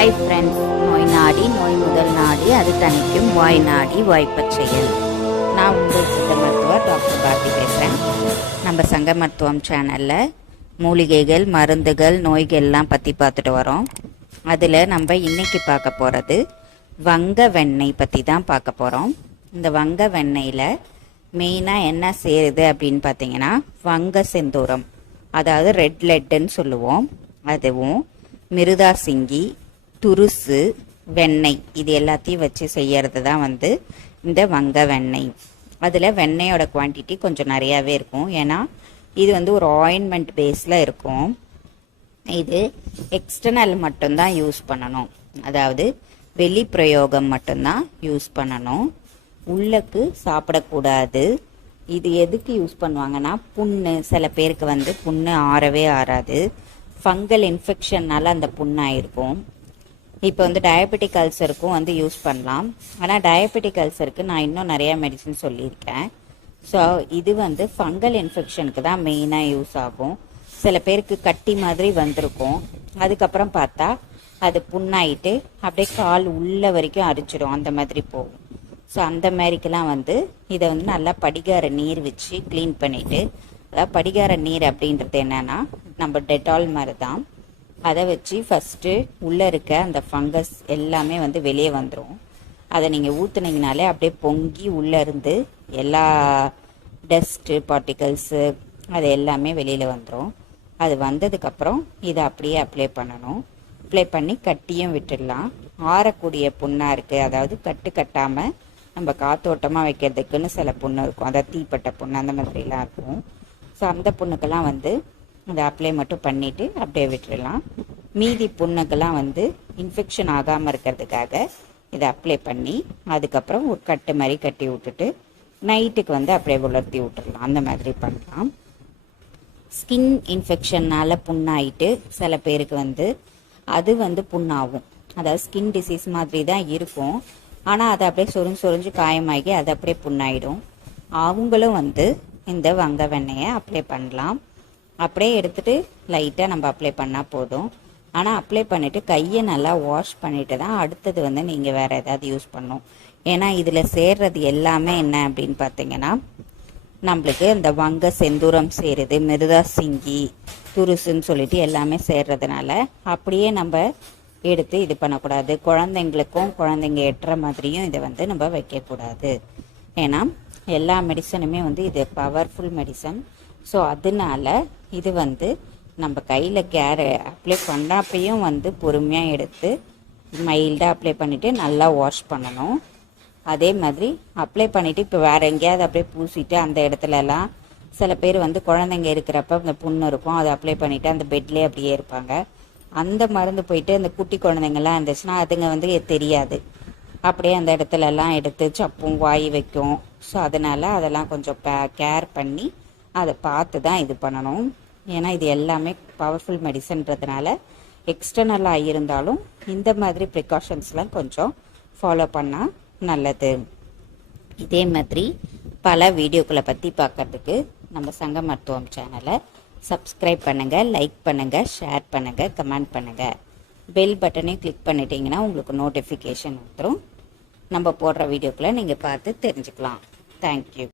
Hi friends நோய் நாடி நோய் முதல் நாடி அது தணிக்கும் வாய் நாடி வாய்ப்பச் செயல் நான் உங்கள் சித்த மருத்துவர் டாக்டர் பாரதி பேசுகிறேன் நம்ம சங்க மருத்துவம் சேனலில் மூலிகைகள் மருந்துகள் நோய்கள்லாம் பற்றி பார்த்துட்டு வரோம். அதில் நம்ம இன்னைக்கு பார்க்க போகிறது வங்க வெண்ணெய் பற்றி தான் பார்க்க போகிறோம் இந்த வங்க வெண்ணெயில் மெயினாக என்ன சேருது அப்படின்னு பார்த்தீங்கன்னா வங்க செந்தூரம். அதாவது ரெட் லெட்டுன்னு சொல்லுவோம். அதுவும் மிருதா சிங்கி துருசு வெண்ணெய் இது எல்லாத்தையும் வச்சு செய்யறது தான் வந்து இந்த வங்க வெண்ணெய். அதில் வெண்ணெயோட குவான்டிட்டி கொஞ்சம் நிறையாவே இருக்கும். ஏன்னா இது வந்து ஒரு ஆயின்மெண்ட் பேஸில் இருக்கும். இது எக்ஸ்டர்னல் மட்டும்தான் யூஸ் பண்ணணும். அதாவது வெளி பிரயோகம் மட்டும்தான் யூஸ் பண்ணணும். உள்ளக்கு சாப்பிடக்கூடாது. இது எதுக்கு யூஸ் பண்ணுவாங்கன்னா புண்ணு சில பேருக்கு வந்து புண்ணு ஆறவே ஆறாது. ஃபங்கல் இன்ஃபெக்ஷன்னால் அந்த புண்ணாயிருக்கும். இப்போ வந்து டயபெட்டிக் அல்சருக்கும் வந்து யூஸ் பண்ணலாம். ஆனால் டயபெட்டிக் அல்சருக்கு நான் இன்னும் நிறையா மெடிசன் சொல்லியிருக்கேன். ஸோ இது வந்து ஃபங்கல் இன்ஃபெக்ஷனுக்கு தான் மெயினாக யூஸ் ஆகும். சில பேருக்கு கட்டி மாதிரி வந்திருக்கும். அதுக்கப்புறம் பார்த்தா அது புண்ணாயிட்டு அப்படியே கால் உள்ள வரைக்கும் அரிச்சிடும். அந்த மாதிரி போகும். ஸோ அந்த மாதிரிக்கெல்லாம் வந்து இதை வந்து நல்லா படிகார நீர் வச்சு க்ளீன் பண்ணிவிட்டு அதாவது படிகார நீர் அப்படின்றது என்னன்னா நம்ம டெட்டால் மாதிரி தான் அதை வச்சு ஃபஸ்ட்டு உள்ளே இருக்க அந்த ஃபங்கஸ் எல்லாமே வந்து வெளியே வந்துடும் அதை நீங்கள் ஊற்றுனீங்கனாலே அப்படியே பொங்கி உள்ளே இருந்து எல்லா டஸ்ட்டு பார்ட்டிகல்ஸு அது எல்லாமே வெளியில் வந்துடும் அது வந்ததுக்கப்புறம் இதை அப்படியே அப்ளை பண்ணணும். அப்ளை பண்ணி கட்டியும் விட்டுடலாம். ஆறக்கூடிய புண்ணாக இருக்குது அதாவது கட்டு கட்டாமல் நம்ம காத்தோட்டமாக வைக்கிறதுக்குன்னு சில புண்ணு இருக்கும். அதாவது தீப்பட்ட புண்ணு அந்த மாதிரிலாம் இருக்கும். ஸோ அந்த புண்ணுக்கெல்லாம் வந்து அதை அப்ளை மட்டும் பண்ணிவிட்டு அப்படியே விட்டுடலாம் மீதி புண்ணுக்கெல்லாம் வந்து இன்ஃபெக்ஷன் ஆகாமல் இருக்கிறதுக்காக இதை அப்ளை பண்ணி அதுக்கப்புறம் ஒரு கட்டு மாதிரி கட்டி விட்டுட்டு நைட்டுக்கு வந்து அப்படியே உலர்த்தி விட்டுடலாம் அந்த மாதிரி பண்ணலாம். ஸ்கின் இன்ஃபெக்ஷன்னால் புண்ணாயிட்டு சில பேருக்கு வந்து அது வந்து புண்ணாகும். அதாவது ஸ்கின் டிசீஸ் மாதிரி தான் இருக்கும். ஆனால் அதை அப்படியே சொரிஞ்சு சொரிஞ்சு காயமாகி அது அப்படியே புண்ணாயிடும். அவங்களும் வந்து இந்த வங்க வெண்ணெயை அப்ளை பண்ணலாம். அப்படியே எடுத்துட்டு லைட்டாக நம்ம அப்ளை பண்ணால் போதும். ஆனால் அப்ளை பண்ணிவிட்டு கையை நல்லா வாஷ் பண்ணிவிட்டு தான் அடுத்தது வந்து நீங்கள் வேறு ஏதாவது யூஸ் பண்ணும் ஏன்னா இதில் சேர்றது எல்லாமே என்ன அப்படின்னு பார்த்தீங்கன்னா நம்மளுக்கு இந்த வங்க செந்தூரம் சேருது மிருதா சிங்கி துருசுன்னு சொல்லிட்டு எல்லாமே சேர்றதுனால அப்படியே நம்ம எடுத்து இது பண்ணக்கூடாது. குழந்தைங்களுக்கும் குழந்தைங்க எட்டுற மாதிரியும் இதை வந்து நம்ம வைக்கக்கூடாது. ஏன்னா எல்லா மெடிசனுமே வந்து இது பவர்ஃபுல் மெடிசன் ஸோ அதனால இது வந்து நம்ம கையில் கேர அப்ளை பண்ணப்பையும் வந்து பொறுமையாக எடுத்து மைல்டாக அப்ளை பண்ணிவிட்டு நல்லா வாஷ் பண்ணணும். அதே மாதிரி அப்ளை பண்ணிவிட்டு இப்போ வேறு எங்கேயாவது அப்படியே பூசிட்டு அந்த இடத்துலலாம் சில பேர் வந்து குழந்தைங்க இருக்கிறப்ப அந்த புண்ணு இருக்கும் அதை அப்ளை பண்ணிவிட்டு அந்த பெட்லேயே அப்படியே இருப்பாங்க. அந்த மருந்து போயிட்டு அந்த குட்டி குழந்தைங்கள்லாம் இருந்துச்சுன்னா அதுங்க வந்து தெரியாது. அப்படியே அந்த இடத்துலலாம் எடுத்து சப்பும் வாய் வைக்கும். ஸோ அதனால் அதெல்லாம் கொஞ்சம் கேர் பண்ணி அதை பார்த்து தான் இது பண்ணணும். ஏன்னா இது எல்லாமே பவர்ஃபுல் மெடிசன்றதுனால எக்ஸ்டர்னலாக இருந்தாலும் இந்த மாதிரி ப்ரிகாஷன்ஸ்லாம் கொஞ்சம் ஃபாலோ பண்ணால் நல்லது. இதே மாதிரி பல வீடியோக்களை பற்றி பார்க்கறதுக்கு நம்ம சங்க மருத்துவம் சேனலை சப்ஸ்கிரைப் பண்ணுங்கள் லைக் பண்ணுங்கள் ஷேர் பண்ணுங்கள் கமெண்ட் பண்ணுங்கள் பெல் பட்டனையும் கிளிக் பண்ணிட்டீங்கன்னா உங்களுக்கு நோட்டிஃபிகேஷன் வந்துடும் நம்ம போடுற வீடியோக்களை நீங்கள் பார்த்து தெரிஞ்சுக்கலாம். தேங்க்யூ